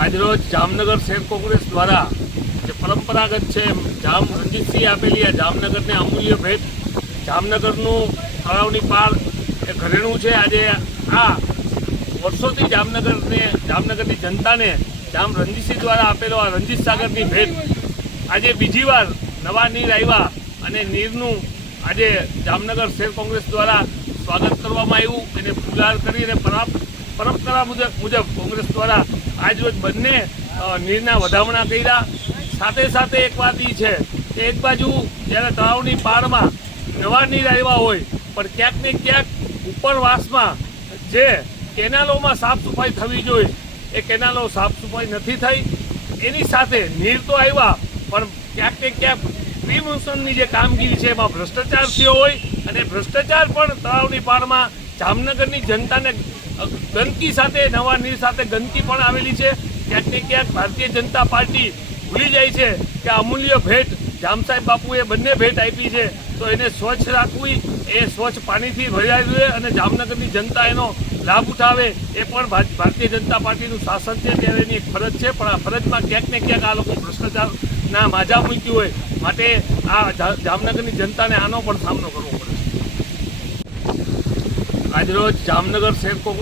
આજરોજ જામનગર શહેર કોંગ્રેસ દ્વારા જે પરંપરાગત છે જામ રણજીતસિંહ આપેલી આ જામનગરને અમૂલ્ય ભેટ, જામનગરનું તળાવની પાર એ ઘરેણું છે. આજે આ વર્ષોથી જામનગરની જનતાને જામ રણજીતસિંહ દ્વારા આપેલો આ રણજીત સાગરની ભેટ આજે બીજી વાર નવા નીર આવ્યા અને નીરનું આજે જામનગર શહેર કોંગ્રેસ દ્વારા સ્વાગત કરવામાં આવ્યું. એને ફુલાર કરીને પરંપરા મુજબ કોંગ્રેસ દ્વારા આજરોજ બંને નીરના વધામણા કર્યા. સાથે સાથે એક વાત એ છે કે એક બાજુ જ્યારે તળાવની પાળમાં નવા નીર આવ્યા હોય પણ ક્યાંક ને ક્યાંક ઉપરવાસમાં જે કેનાલોમાં સાફ સફાઈ થવી જોઈએ એ કેનાલો સાફ સફાઈ નથી થઈ. એની સાથે નીર તો આવ્યા પણ ક્યાંક ને ક્યાંક પ્રી મોન્સૂનની જે કામગીરી છે એમાં ભ્રષ્ટાચાર થયો હોય અને ભ્રષ્ટાચાર પણ તળાવની પાળમાં જામનગરની જનતાને ગંદકી સાથે નવા નીર સાથે ગંદકી પણ આવેલી છે. ક્યાંક ને ક્યાંક ભારતીય જનતા પાર્ટી ભૂલી જાય છે કે અમૂલ્ય ભેટ જામસાહેબ બાપુએ બંને ભેટ આપી છે તો એને સ્વચ્છ રાખવી, એ સ્વચ્છ પાણીથી ભરાઈ રહે અને જામનગરની જનતા એનો લાભ ઉઠાવે એ પણ ભારતીય જનતા પાર્ટીનું શાસન છે ત્યારે એની એક ફરજ છે. પણ આ ફરજમાં ક્યાંક ને ક્યાંક આ લોકો ભ્રષ્ટાચારના માજા મૂક્યું હોય માટે આ જામનગરની જનતાને આનો પણ સામનો કરવો પડે છે. આજરોજ જામનગર શહેર કોંગ્રેસ